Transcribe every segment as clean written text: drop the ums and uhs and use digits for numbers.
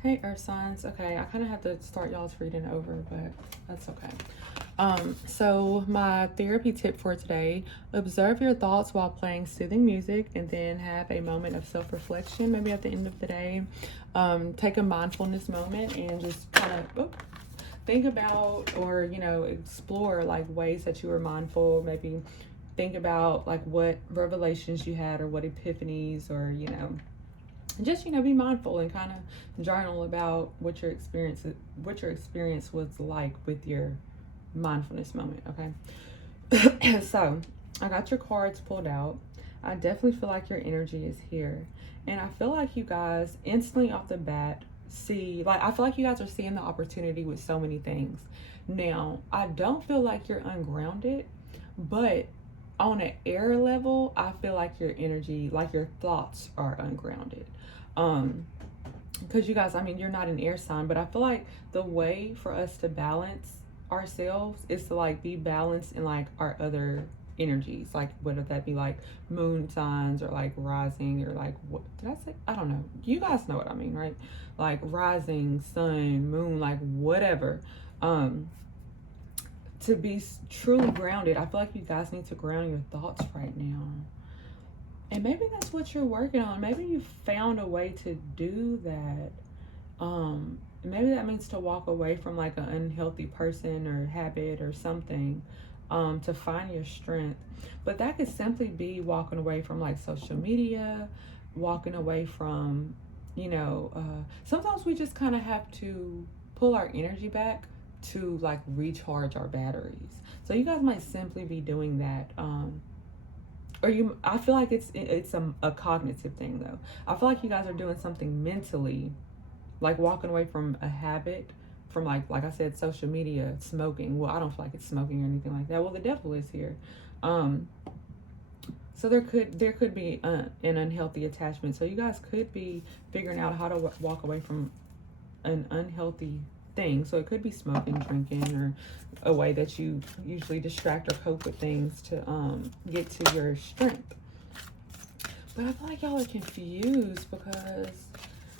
Hey, Earth signs. Okay, I kind of have to start y'all's reading over, but that's okay. So my therapy tip for today: observe your thoughts while playing soothing music, and then have a moment of self-reflection. Maybe at the end of the day, take a mindfulness moment and just kind of think about, or explore like ways that you were mindful. Maybe think about like what revelations you had, or what epiphanies, or just be mindful and kind of journal about what your experience was like with your mindfulness moment. Okay. So I got your cards pulled out. I definitely feel like your energy is here, and I feel like you guys instantly off the bat see, like, I feel like you guys are seeing the opportunity with so many things. Now I don't feel like you're ungrounded, but on an air level I feel like your energy, like your thoughts, are ungrounded. um because you guys, I mean, you're not an air sign, but I feel like the way for us to balance ourselves is to like be balanced in like our other energies, like whether that be like moon signs, or like rising, or like, what did I say? I don't know, you guys know what I mean, right? Like rising, sun, moon, like whatever. um to be truly grounded, I feel like you guys need to ground your thoughts right now. And maybe that's what you're working on. Maybe you found a way to do that. Maybe that means to walk away from like an unhealthy person or habit or something, to find your strength. But that could simply be walking away from like social media, walking away from, sometimes we just kind of have to pull our energy back to like recharge our batteries. So you guys might simply be doing that. Or you, I feel like it's a cognitive thing though. I feel like you guys are doing something mentally, like walking away from a habit, from like I said, social media, smoking. Well, I don't feel like it's smoking or anything like that. Well, the devil is here. um so there could be an unhealthy attachment. So you guys could be figuring out how to walk away from an unhealthy thing. So it could be smoking, drinking, or a way that you usually distract or cope with things to get to your strength. But I feel like y'all are confused because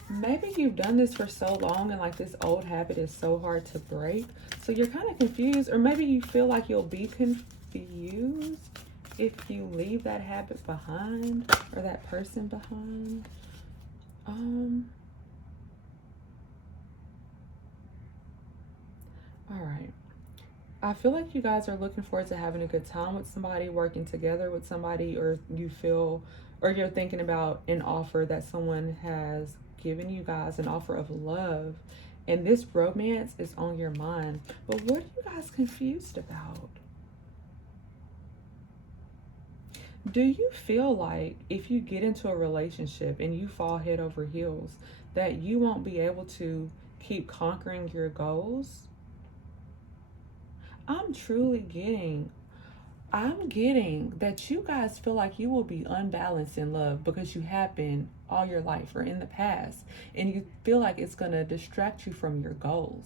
maybe you've done this for so long, and like this old habit is so hard to break. So you're kind of confused, or maybe you feel like you'll be confused if you leave that habit behind, or that person behind. All right. I feel like you guys are looking forward to having a good time with somebody, working together with somebody, or you feel, or you're thinking about an offer that someone has given you guys, an offer of love, and this romance is on your mind. But what are you guys confused about? Do you feel like if you get into a relationship and you fall head over heels, that you won't be able to keep conquering your goals? I'm truly getting I'm getting that you guys feel like you will be unbalanced in love because you have been all your life or in the past, and you feel like it's going to distract you from your goals.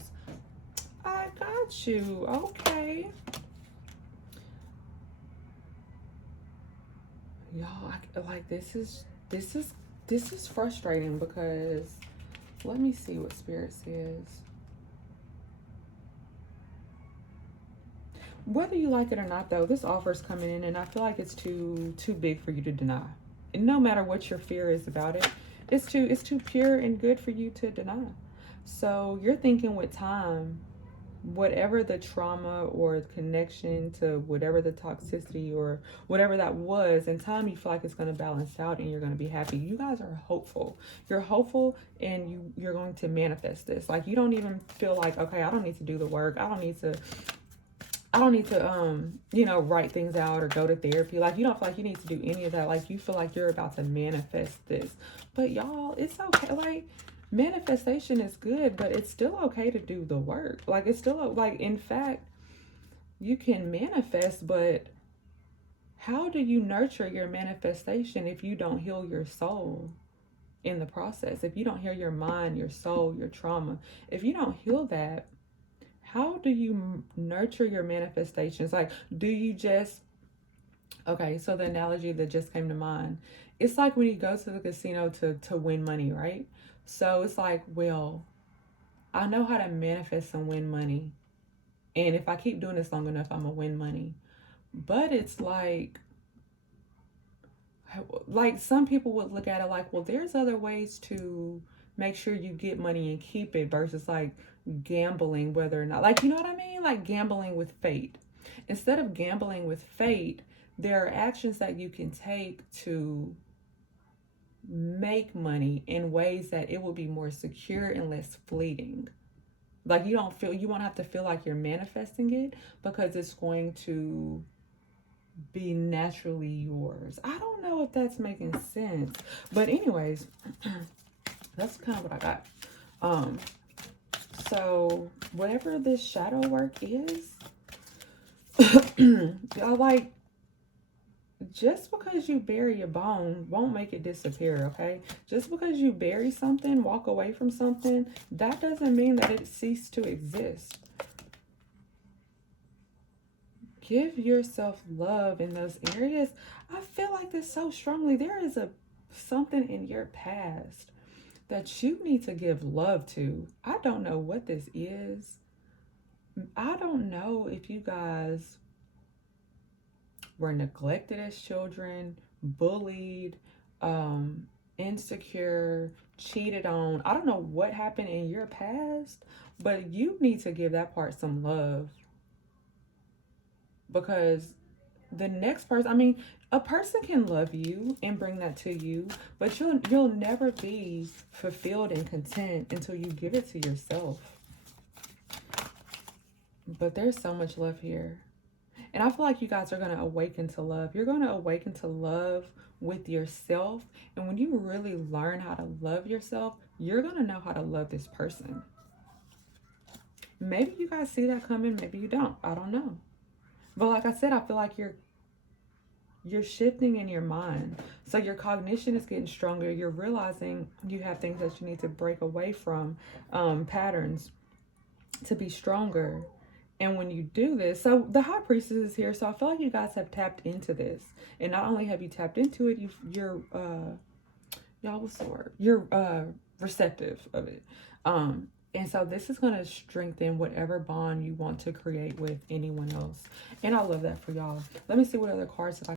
I got you. Okay. Y'all, like this is frustrating because let me see what spirit says. Whether you like it or not, though, this offer is coming in, and I feel like it's too big for you to deny. And no matter what your fear is about it, it's too pure and good for you to deny. So you're thinking with time, whatever the trauma or connection to whatever the toxicity or whatever that was, in time you feel like it's going to balance out and you're going to be happy. You guys are hopeful. You're hopeful, and you're going to manifest this. Like, you don't even feel like, okay, I don't need to do the work. I don't need to write things out or go to therapy. Like, you don't feel like you need to do any of that. Like, you feel like you're about to manifest this. But y'all, it's okay. Like, manifestation is good, but it's still okay to do the work. Like, it's still, like, in fact, you can manifest, but how do you nurture your manifestation if you don't heal your soul in the process? If you don't heal your mind, your soul, your trauma, if you don't heal that, how do you nurture your manifestations? Like, do you just, okay, so the analogy that just came to mind it's like when you go to the casino to win money, right? So it's like, well, I know how to manifest and win money. And if I keep doing this long enough, I'm gonna win money. But it's like some people would look at it like, well, there's other ways to make sure you get money and keep it versus like gambling, whether or not, like, you know what I mean? Like gambling with fate. Instead of gambling with fate, there are actions that you can take to make money in ways that it will be more secure and less fleeting. Like you won't have to feel like you're manifesting it because it's going to be naturally yours. I don't know if that's making sense. But anyways, that's kind of what I got. So whatever this shadow work is, y'all, like, just because you bury a bone won't make it disappear, okay? Just because you bury something, walk away from something, that doesn't mean that it ceased to exist. Give yourself love in those areas. I feel like this so strongly. There is something in your past that you need to give love to. I don't know what this is. I don't know if you guys were neglected as children, bullied, insecure, cheated on. I don't know what happened in your past, but you need to give that part some love. Because the next person, I mean, a person can love you and bring that to you, but you'll never be fulfilled and content until you give it to yourself. But there's so much love here. And I feel like you guys are going to awaken to love. You're going to awaken to love with yourself. And when you really learn how to love yourself, you're going to know how to love this person. Maybe you guys see that coming. Maybe you don't. I don't know. But like I said, I feel like you're shifting in your mind. So your cognition is getting stronger. You're realizing you have things that you need to break away from, patterns, to be stronger. And when you do this, so the High Priestess is here. So I feel like you guys have tapped into this. And not only have you tapped into it, you're y'all, what's the word? You're receptive of it. And so this is going to strengthen whatever bond you want to create with anyone else. And I love that for y'all. Let me see what other cards that I